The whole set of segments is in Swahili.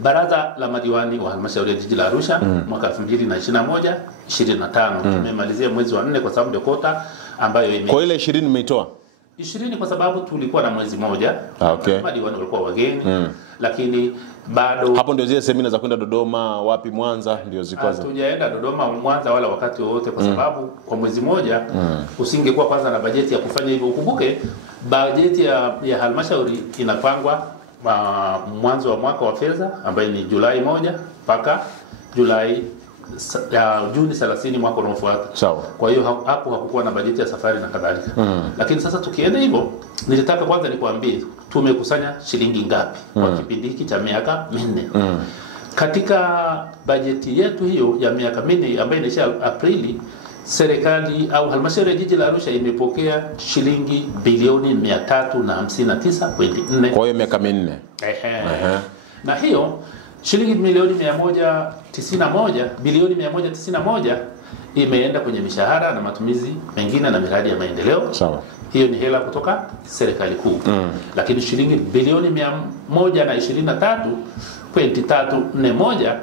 Baraza la madiwani wa halmashauri ya jiji la Arusha mwaka 2021-25 tumemalizia mwezi wa 4 kwa sababu ndio kota ambayo kwa ile 20 umeitoa 20 kwa sababu tulikuwa na mwezi mmoja. Okay. Madiwani walikuwa wageni lakini bado hapo ndio zile semina za kwenda Dodoma, wapi, Mwanza ndio zilikuwa. Hatujaenda Dodoma, Mwanza wala wakati wote kwa sababu kwa mwezi mmoja usingekuwa kwanza na bajeti ya kufanya hivyo. Ukumbuke bajeti ya halmashauri inapangwa mwanzo wa mwaka wa fedha ambayo ni Julai 1 mpaka Juni 30 mwaka unaofuata. Sawa. Kwa hiyo hapo hakukuwa na bajeti ya safari na kadhalika. Lakini sasa tukienda hivyo, nilitaka kwanza nikwambie tumekusanya shilingi ngapi kwa kipindi hiki cha miaka 4. Katika bajeti yetu hiyo ya miaka 4 ambayo inaisha Aprili, serikali au halmashauri ya jiji la Arusha imepokea shilingi bilioni 359.4 kwa hiyo miaka 4. Na hiyo shilingi bilioni 191 imeenda kwenye mishahara na matumizi mengine na miradi ya maendeleo. Sawa. Hiyo ni hela kutoka serikali kuu. Lakini shilingi bilioni 123.341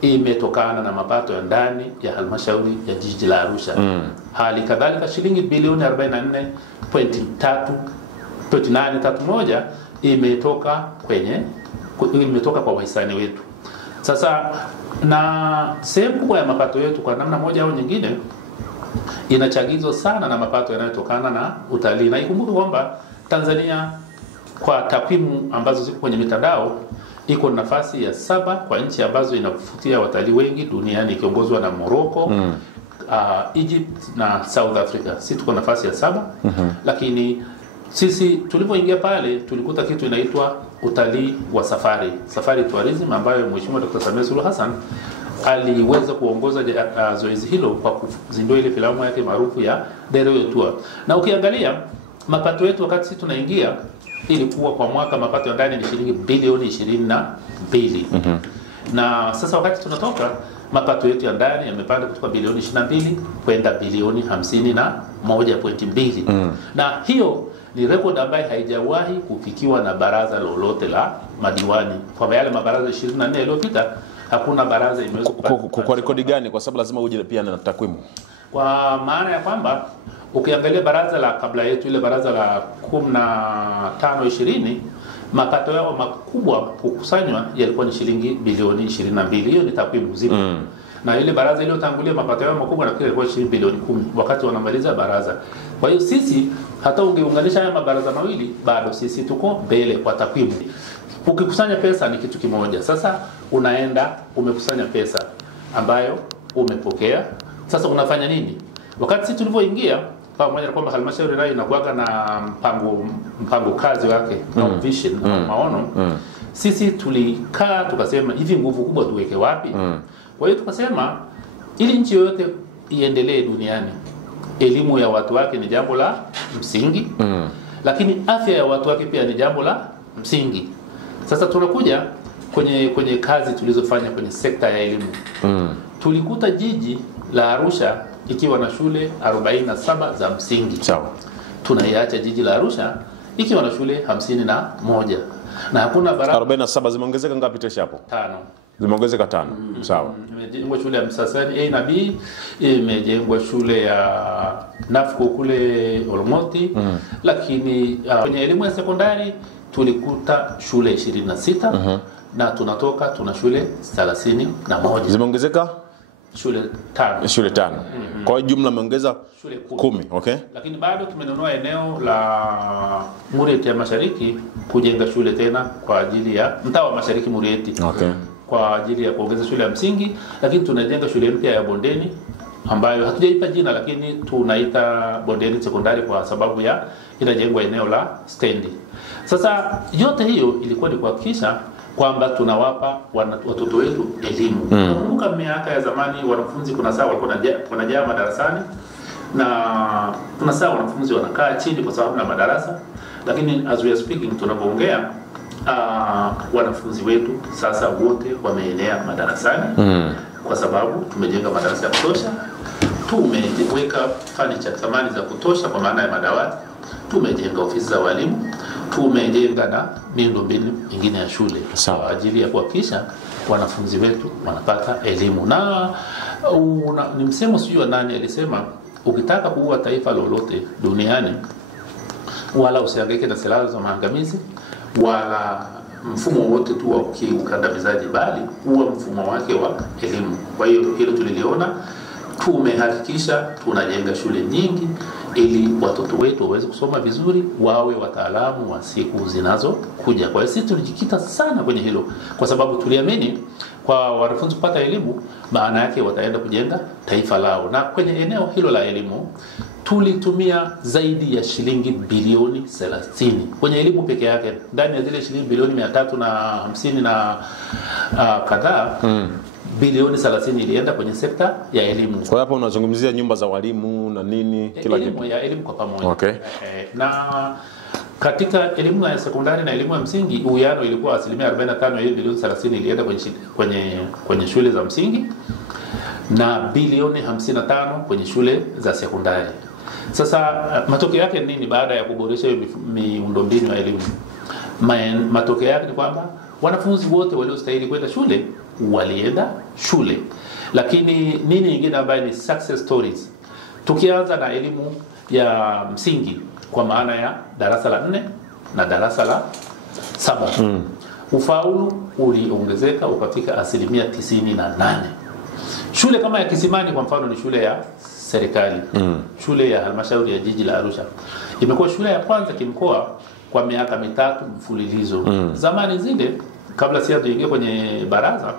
imetokana na mapato ya ndani ya halmashauri ya jiji la Arusha. Hali kadhalika shilingi bilioni 44.831 imetoka kwa wahisani wetu. Sasa na sehemu kubwa ya mapato yetu kwa namna moja au nyingine inachagizwa sana na mapato yanayotokana na utalii. Na ikumbuke kwamba Tanzania kwa takwimu ambazo ziko kwenye mitandao iko nafasi ya 7 kwa nchi ambazo inavutia watalii wengi duniani ikiongozwa na Morocco, Egypt na South Africa. Sisi tuko nafasi ya 7. Lakini sisi tulipoingia pale tulikuta kitu inaitwa utalii wa safari tourism, ambayo Mheshimiwa Dr. Samia Suluhu Hassan aliweza kuongoza zoezi hilo kwa kuzindua ile filamu yake maarufu ya The Royal Tour. Na ukiangalia mapato yetu wakati sisi tunaingia ilikuwa kwa mwaka mapato ya ndani ni shilingi bilioni 22. Na sasa wakati tunatoka mapato yetu ya ndani yamepanda kutoka bilioni 22 kwenda bilioni 51.2. Na hiyo ni rekodi ambayo haijawahi kufikiwa na baraza lolote la madiwani. Kwa yale mabaraza 24 yaliyopita hakuna baraza imeweza kwa rekodi gani? Kwa sababu lazima uje pia na takwimu. Kwa maana ya kwamba ukiangalia baraza la kabla yetu ile baraza la 15-20 mapato yao makubwa kukusanywa yalikuwa ni shilingi bilioni 22. Hiyo ni takwimu nzima. Na ile baraza iliyotangulia mapato yao makubwa nafikiri ilikuwa shilingi bilioni 10 wakati wanamaliza baraza. Kwa hiyo sisi hata ungeunganisha haya mabaraza mawili bado sisi tuko mbele kwa takwimu. Ukikusanya pesa ni kitu kimoja. Sasa unaenda umekusanya pesa ambayo umepokea. Sasa unafanya nini? Wakati sisi tulivyoingia pamoja na kwamba halmashauri nayo inakuwa na mpango kazi wake na vision na maono, sisi tulikaa tukasema hivi nguvu kubwa tuweke wapi? Kwa hiyo tukasema ili nchi yoyote iendelee duniani, elimu ya watu wake ni jambo la msingi, lakini afya ya watu wake pia ni jambo la msingi. Sasa tunakuja kwenye kazi tulizofanya kwenye sekta ya elimu. Tulikuta jiji la Arusha ikiwa na shule 47 za msingi. Sawa. Tunaiacha jiji la Arusha ikiwa na shule 51. Na hakuna barabara 47 zimeongezeka ngapi tosha hapo? 5. Zimeongezeka 5. Sawa. Imejengwa shule ya Msasani A na B, imejengwa shule ya Nafco kule Olomoti. Lakini kwenye elimu ya sekondari tulikuta shule 26 na tuna shule 31. Zimeongezeka shule 5. Shule 5. Kwa hiyo jumla imeongeza shule 10. Okay. Lakini bado tumenunua eneo la Murieti ya Mashariki kujenga shule tena kwa ajili ya mtaa wa Mashariki Murieti. Okay. Kwa ajili ya kuongeza shule ya msingi, lakini tunajenga shule mpya ya Bondeni ambayo hatujaipa jina lakini tunaita Bondeni Sekondari kwa sababu ya inajengwa eneo la stendi. Sasa yote hiyo ilikuwa ni kuhakikisha kwamba tunawapa watoto wetu elimu. Kumbuka miaka ya zamani wanafunzi kuna saa walikuwa wanajaa madarasani na kuna saa wanafunzi wanakaa chini kwa sababu na madarasa, lakini as we are speaking tunapoongea wanafunzi wetu sasa wote wameenea madarasani kwa sababu tumejenga madarasa ya kutosha, tumeweka furniture samani za kutosha kwa maana ya madawati, tumejenga ofisi za walimu, tumejenga na miundombinu mingine ya shule Sawa. kwa ajili ya kuhakikisha wanafunzi wetu wanapata elimu. Na ni msemo sijui wa nani alisema, ukitaka kuua taifa lolote duniani wala usihangaike na silaha za maangamizi wala mfumo wote tu wa kiukandamizaji, bali huwa mfumo wake wa elimu. Kwa hiyo hilo tuliliona, tumehakikisha tunajenga shule nyingi ili watoto wetu waweze kusoma vizuri, wawe wataalamu wa siku zinazokuja. Kwa hiyo sisi tulijikita sana kwenye hilo kwa sababu tuliamini kwa wanafunzi kupata elimu maana yake wataenda kujenga taifa lao. Na kwenye eneo hilo la elimu tulitumia zaidi ya shilingi bilioni 30 kwenye elimu peke yake. Ndani ya zile shilingi bilioni 350 na kadhaa, bilioni 30 ilienda kwenye sekta ya elimu. Kwa hapo unazungumzia nyumba za walimu na nini, kila kitu ya elimu kwa pamoja. Okay. Na katika elimu ya sekondari na elimu ya msingi uwiano ilikuwa 45%. Hiyo bilioni 30 ilienda kwenye shule za msingi na bilioni 55 kwenye shule za sekondari. Sasa matokeo yake nini baada ya kuboresha miundombinu ya elimu? Matokeo yake ni kwamba wanafunzi wote waliostahili kwenda shule walienda shule. Lakini nini nyingine ambayo ni success stories? Tukianza na elimu ya msingi kwa maana ya darasa la 4 na darasa la 7. Ufaulu uliongezeka ukafika 98%. Shule kama ya Kisimani kwa mfano ni shule ya serikali. Shule ya halmashauri ya jiji la Arusha imekuwa shule ya kwanza kimkoa kwa miaka 3 mfululizo. Zamani zile kabla sijaingia kwenye baraza,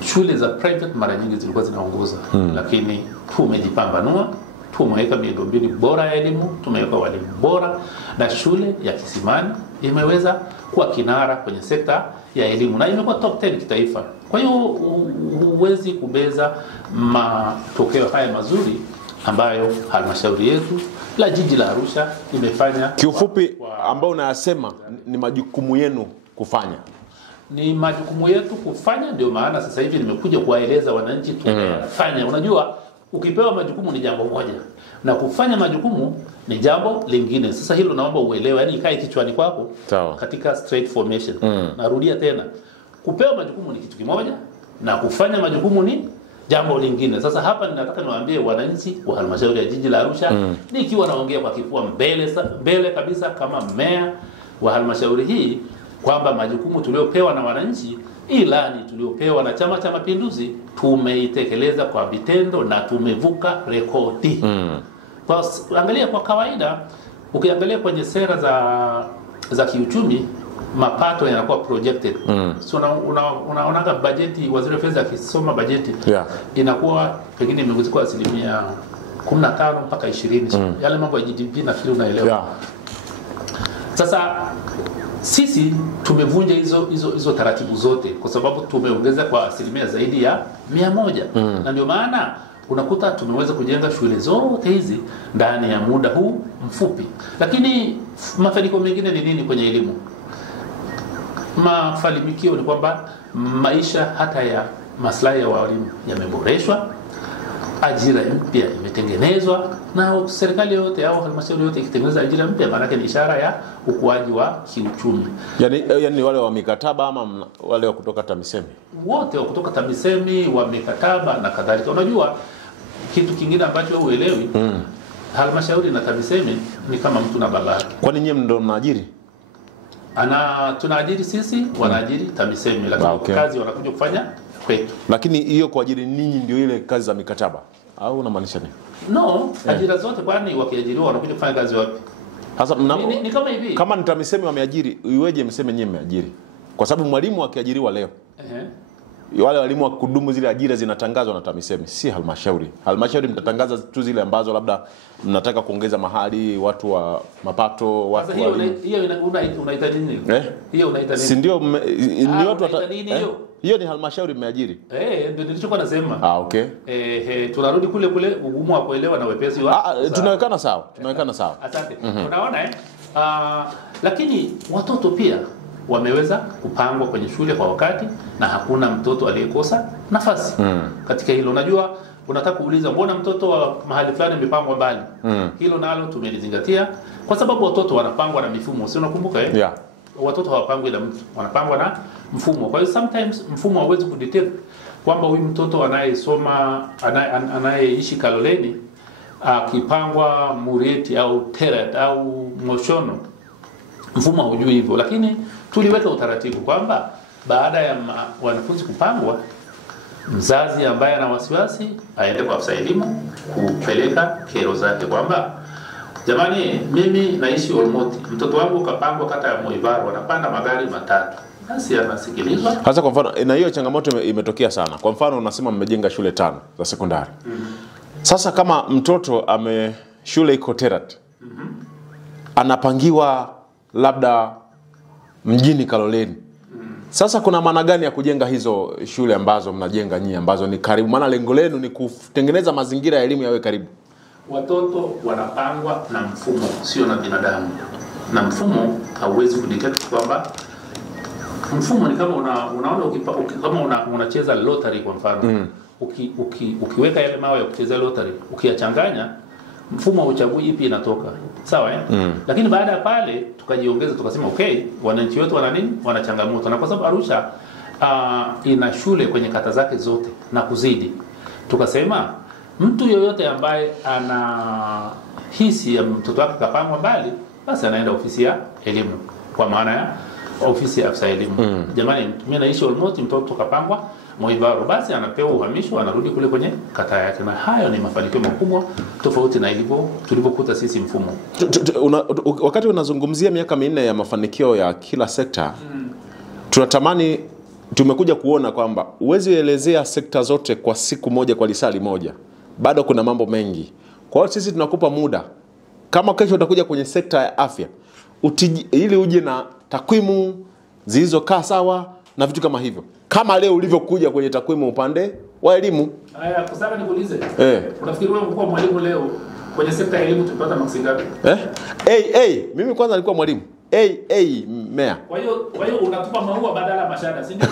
shule za private mara nyingi zilikuwa zinaongoza. Lakini tumejipambanua, tumeweka miundombinu bora ya elimu, tumeweka walimu bora, na shule ya Kisimani imeweza kuwa kinara kwenye sekta ya elimu na imekuwa top 10 kitaifa. Kwa hiyo huwezi kubeza matokeo haya mazuri ambayo halmashauri yetu la jiji la Arusha imefanya. Kiufupi ambao unayasema ni majukumu yenu kufanya. Ni majukumu yetu kufanya, ndio maana sasa hivi nimekuja kuwaeleza wananchi tunafanya. Unajua ukipewa majukumu ni jambo moja na kufanya majukumu ni jambo lingine. Sasa hilo naomba uelewe, yani ikae kichwani kwako katika straight formation. Narudia tena, kupewa majukumu ni kitu kimoja na kufanya majukumu ni jambo lingine. Sasa hapa ninataka niwaambie wananchi wa halmashauri ya jiji la Arusha, nikiwa naongea kwa kifua mbele kabisa kama meya wa halmashauri hii, kwamba majukumu tuliopewa na wananchi, ilani tuliopewa na Chama cha Mapinduzi, tumeitekeleza kwa vitendo na tumevuka rekodi. Kwa angalia, kwa kawaida ukiangalia kwenye sera za kiuchumi mapato yanakuwa projected. So unaonaga bajeti, waziri wa fedha akisoma bajeti inakuwa pengine imeongezeka 15% mpaka 20%. Yale mambo ya GDP na kile unaelewa. Sasa sisi tumevunja hizo taratibu zote kwa sababu tumeongeza kwa asilimia zaidi ya 100. Na ndio maana unakuta tumeweza kujenga shule zote hizi ndani ya muda huu mfupi. Lakini mafanikio mengine ni nini kwenye elimu? Mafanikio ni kwamba maisha hata ya maslahi ya walimu yameboreshwa, ajira mpya imetengenezwa, na serikali yote au halmashauri yote ikitengeneza ajira mpya maana yake ni ishara ya ukuaji wa kiuchumi. Yani wale wa mikataba ama wale wa kutoka TAMISEMI? Wote wa kutoka TAMISEMI, wa mikataba na kadhalika. Unajua kitu kingine ambacho uelewi, halmashauri na TAMISEMI ni kama mtu na baba yake. Kwani nyinyi ndio mnaajiri? Tunaajiri sisi, wanaajiri TAMISEMI, lakini kazi wanakuja kufanya kwetu. Lakini hiyo kuajiri ninyi ndio ile kazi za mikataba au unamaanisha nini? No, ajira zote, kwani wakiajiriwa wanakuja kufanya kazi wapi? Sasa ni kama hivi. Kama ni TAMISEMI wameajiri, iweje mseme nyinyi mmeajiri? Kwa sababu mwalimu akiajiriwa leo, wale walimu wa kudumu zile ajira zinatangazwa na TAMISEMI, si halmashauri. Halmashauri mtatangaza tu zile ambazo labda mnataka kuongeza mahali, watu wa mapato, watu wa hiyo unaita nini? Hiyo unaita nini? Si ndio ni watu hiyo ni halmashauri mmeajiri. Ndio nilichokuwa nasema. Okay. Tunarudi kule ugumu wa kuelewa na wepesi wa. Tunawekana sawa. Asante. Unaona lakini watoto pia wameweza kupangwa kwenye shule kwa wakati na hakuna mtoto aliyekosa nafasi katika hilo. Unajua unataka kuuliza mbona mtoto wa mahali fulani amepangwa mbali. Hilo nalo tumelizingatia kwa sababu watoto wanapangwa na mifumo. Si unakumbuka Yeah. Watoto hawapangwi na mtu, wanapangwa na mfumo. Kwa hiyo sometimes mfumo hauwezi kudetect kwamba huyu mtoto anayesoma anayeishi Kaloleni akipangwa Murieti au Terat au Moshono, mfumo haujui hivyo. Lakini tuliweka utaratibu kwamba baada ya wanafunzi kupangwa, mzazi ambaye ana wasiwasi aende kwa afisa elimu kupeleka kero zake kwamba jamani, mimi naishi Olmoti, mtoto wangu kapangwa kata ya Moivaro, wanapanda magari matatu. Basi anasikilizwa. Hasa kwa mfano, na hiyo changamoto imetokea sana. Kwa mfano unasema mmejenga shule 5 za sekondari. Sasa kama mtoto shule iko Terat, anapangiwa labda mjini Kaloleni. Sasa kuna maana gani ya kujenga hizo shule ambazo mnajenga nyinyi ambazo ni karibu? Maana lengo lenu ni kutengeneza mazingira ya elimu yawe karibu. Watoto wanapangwa na mfumo, sio na binadamu. Na mfumo hauwezi kudetect kwamba mfumo ni kama unaona kama unacheza lottery kwa mfano. Ukiweka yale mawe ya kucheza lottery, ukiyachanganya, mfumo hauchagui ipi inatoka. Sawa Lakini baada ya pale tukajiongeza tukasema okay, wananchi wetu wana nini? Wana changamoto. Na kwa sababu Arusha ina shule kwenye kata zake zote na kuzidi, tukasema mtu yoyote ambaye ana hisi ya mtoto wake kapangwa mbali, basi anaenda ofisi ya elimu, kwa maana ya ofisi ya afisa elimu. Jamani, mimi naishi Olmoti, mtoto kapangwa Moivaro, basi anapewa uhamisho, anarudi kule kwenye kata yake. Na hayo ni mafanikio makubwa tofauti na tulivyokuta sisi mfumo. Wakati unazungumzia miaka 4 ya mafanikio ya kila sekta, tunatamani tumekuja kuona kwamba uwezi elezea sekta zote kwa siku moja, kwa lisali moja. Bado kuna mambo mengi. Kwa hiyo sisi tunakupa muda. Kama kesho utakuja kwenye sekta ya afya, ili uje na takwimu zilizokaa sawa na vitu kama hivyo. Kama leo ulivyokuja kwenye takwimu upande wa elimu. Haya, kusaka nikuulize. Unafikiri wewe mkuu mwalimu leo kwenye sekta ya elimu tupata maksi ngapi? Mimi kwanza nilikuwa mwalimu. Meya. Kwa hiyo unatupa maua badala ya mashada, si ndio?